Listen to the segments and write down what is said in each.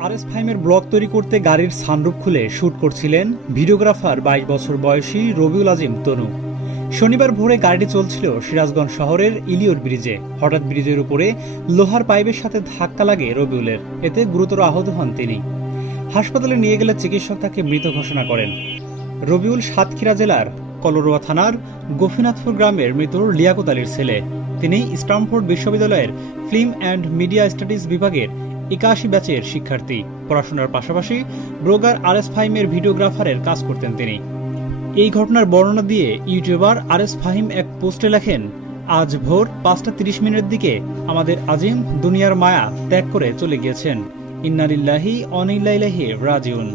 আর S ফাইমের blog তৈরি করতে গাড়ির সানরুফ খুলে শ্যুট করছিলেন ভিডিওগ্রাফার বাইশ বছর বয়সী রবিউল আজিম তনু। শনিবার ভোরে গাড়িটি চলছিল সিরাজগঞ্জ শহরের ইলিয়র ব্রিজে। হঠাৎ ব্রিজের উপরে লোহার পাইপের সাথে ধাক্কা লাগে রবিউলের। এতে গুরুতর আহত হন তিনি। হাসপাতালে নিয়ে গেলে চিকিৎসক তাকে মৃত ঘোষণা করেন। রবিউল সাতক্ষীরা জেলার কলরোয়া থানার গোপীনাথপুর গ্রামের মৃত লিয়াকত আলীর ছেলে। তিনি স্টামফোর্ড বিশ্ববিদ্যালয়ের ফিল্ম অ্যান্ড মিডিয়া স্টাডিজ বিভাগের একাশি ব্যাচের শিক্ষার্থী। পড়াশোনার পাশাপাশি ব্রোগার আর এস ফাহিমের ভিডিওগ্রাফারের কাজ করতেন তিনি। এই ঘটনার বর্ণনা দিয়ে ইউটিউবার আর এস ফাহিম এক পোস্টে লেখেন, আজ ভোর পাঁচটা তিরিশ মিনিটের দিকে আমাদের আজিম দুনিয়ার মায়া ত্যাগ করে চলে গিয়েছেন। ইন্নালিল্লাহি অনিল্লাহি রাজিউন।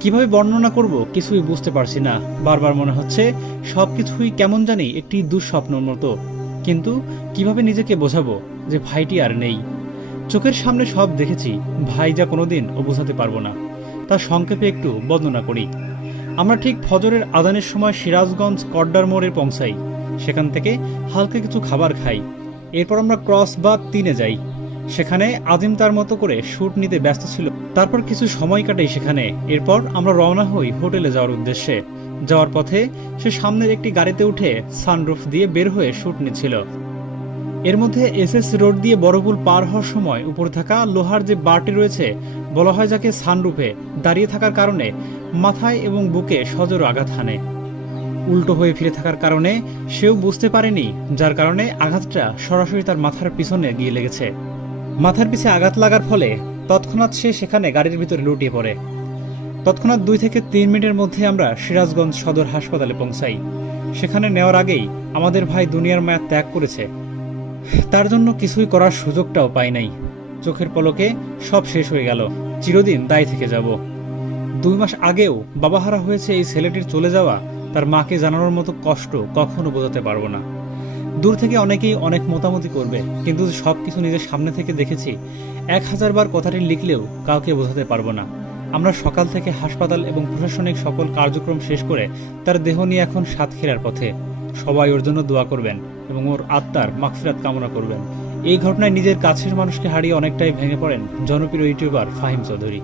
কীভাবে বর্ণনা করব কিছুই বুঝতে পারছি না। বারবার মনে হচ্ছে সবকিছুই কেমন জানি একটি দুঃস্বপ্নর মতো। কিন্তু কীভাবে নিজেকে বোঝাবো যে ভাইটি আর নেই। চোখের সামনে সব দেখেছি, ভাই যা কোনোদিন ও বোঝাতে পারব না। তা সংক্ষেপে একটু বর্ণনা করি। আমরা ঠিক ফজরের আদানের সময় সিরাজগঞ্জ কড্ডার মোড়ে পৌঁছাই। সেখান থেকে হালকা কিছু খাবার খাই। এরপর আমরা ক্রস বা তিনে যাই। সেখানে আজিম তার মতো করে শ্যুট নিতে ব্যস্ত ছিল। তারপর কিছু সময় কাটাই সেখানে। এরপর আমরা রওনা হই হোটেলে যাওয়ার উদ্দেশ্যে। যাওয়ার পথে সে সামনের একটি গাড়িতে উঠে সানরুফ দিয়ে বের হয়ে শ্যুট নিচ্ছিল। এর মধ্যে এসএস রোড দিয়ে বড়পুল পার হওয়ার সময় উপরে থাকা লোহার যে বারটি রয়েছে, বলা হয় যাকে সানরুফে দাঁড়িয়ে থাকার কারণে মাথায় এবং বুকে সজোর আঘাত হানে। উল্টো হয়ে ফিরে থাকার কারণে সেও বুঝতে পারেনি, যার কারণে আঘাতটা সরাসরি তার মাথার পিছনে গিয়ে লেগেছে। মাথার পিছে আঘাত লাগার ফলে তৎক্ষণাৎ সে সেখানে গাড়ির ভিতরে লুটিয়ে পড়ে। তৎক্ষণাৎ দুই থেকে তিন মিনিটের মধ্যে আমরা সিরাজগঞ্জ সদর হাসপাতালে পৌঁছাই। সেখানে নেওয়ার আগেই আমাদের ভাই দুনিয়ার মায়া ত্যাগ করেছে। তার জন্য কিছুই করার সুযোগটাও পাই নাই। চোখের পলকে সব শেষ হয়ে গেল। চিরদিন দায় থেকে যাব। দুই মাস আগেও বাবাহারা হয়েছে এই ছেলেটির চলে যাওয়া, তার মাকে জানানোর মতো কষ্ট কখনো বোঝাতে পারব না। দূর থেকে অনেকেই অনেক মতামতি করবে, কিন্তু সব কিছু নিজের সামনে থেকে দেখেছি, এক হাজার বার কথাটি লিখলেও কাউকে বোঝাতে পারব না। আমরা সকাল থেকে হাসপাতাল এবং প্রশাসনিক সকল কার্যক্রম শেষ করে তার দেহ নিয়ে এখন সাতক্ষীরার পথে। সবাই ওর জন্য দোয়া করবেন। এবং ওর আত্মার মাগফিরাত কামনা করবেন। এই ঘটনায় নিজের কাছের মানুষকে হারিয়ে অনেকটাই ভেঙে পড়েন জনপ্রিয় ইউটিউবার ফাহিম চৌধুরী।